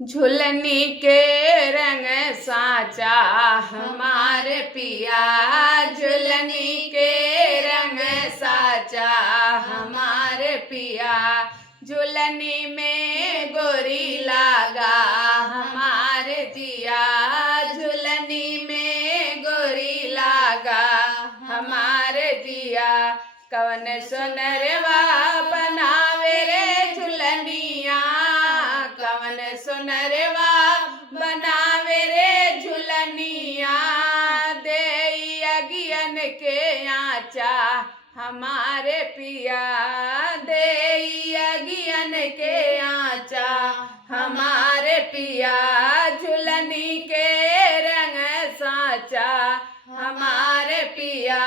झुलनी के रंग साचा हमारे पिया, झुलनी के रंग साचा हमारे पिया, झुलनी में गोरी लागा हमारे दिया, झुलनी में गोरी लागा हमारे दिया। कवन सुनरवा बनावे रे झुलनिया, कवन सुनरवा बनावे रे झुलनिया, दे अगियन के आचा हमारे पिया, दे अगियन के आचा हमारे पिया, झुलनी के रंग साचा हमारे पिया,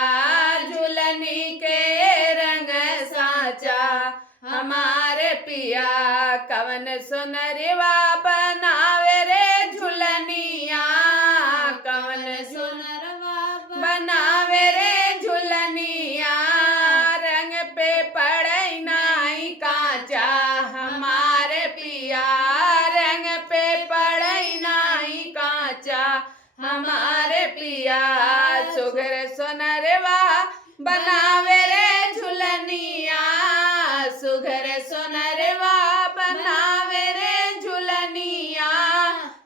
झुलनी के रंग साचा हमारे पिया। कवन सुनरवा बनावे रे झुलनिया, कवन सुनरवा बनावे रे झुलनिया, रंग पे पड़ै नाई काचा हमारे पिया, रंग पे पड़ै नाई काचा हमारे पिया, सुगर सुनरवा बनावे रे झुलनिया, सुगर सुनरवा बनावे रे झुलनिया,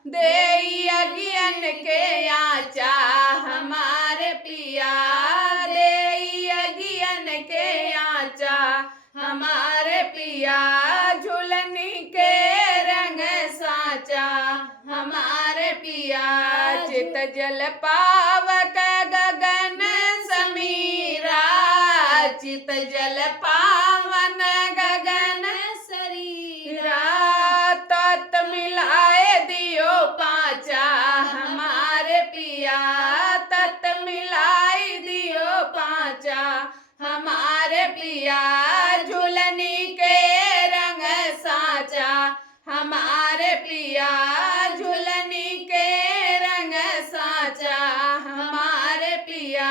दे अगियन के आचा हमारे पिया, दे अगियन के आचा हमारे पिया, झुलनी के रंग साचा हमारे पिया, चित जल पावक गगन समीरा, चित जल पावन गगन शरीरा, तत मिलाए दियो पाचा हमारे पिया, तत मिलाए दियो पाचा हमारे पिया, झुलनी के रंग साचा हमारे पिया, झुलनी के रंग साचा हमारे पिया,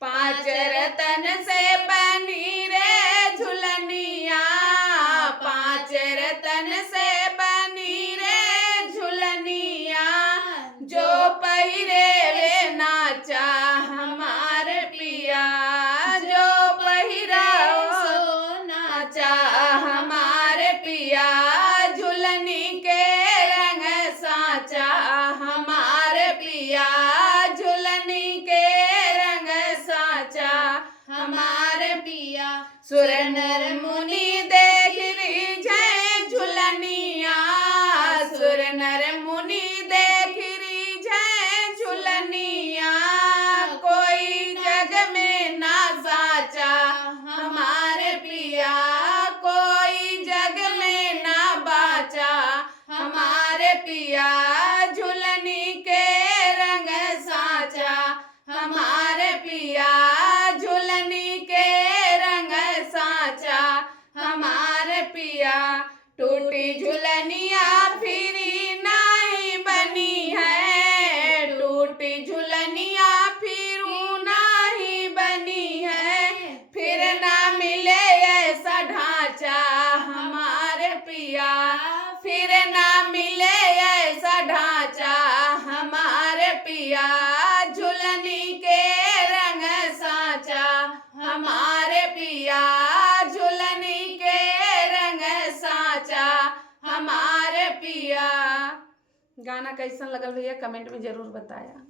पांच रतन से बनी रे झुलनिया, पांच रतन से बनी रे झुलनिया, जो पहिरे वे नाचा हमारे पिया, जो पहिरा सो नाचा हमारे पिया, झुलनी के रंग साचा हमारे पिया, झुलनी के रंग साचा हमारे पिया। सुर नर मुनि देख रीझै झुलनिया, सुर नर मुनि देख रीझै झुलनिया, कोई जग में ना साचा हमारे पिया, कोई जग में ना बाचा हमारे पिया, झुलनी के रंग साचा हमारे पिया, झुलनी के रंग साचा हमारे पिया। टूटी झुलनिया फिरी नहीं बनी है, टूटी झुलनिया फिरू नहीं बनी है, फिर ना मिले ऐसा ढांचा हमारे पिया, फिर ना मिले ऐसा ढांचा हमारे पिया, झुलनी के रंग साचा हमारे पिया, झुलनी के रंग साचा हमारे पिया। गाना कैसा लगल भैया कमेंट में जरूर बताया।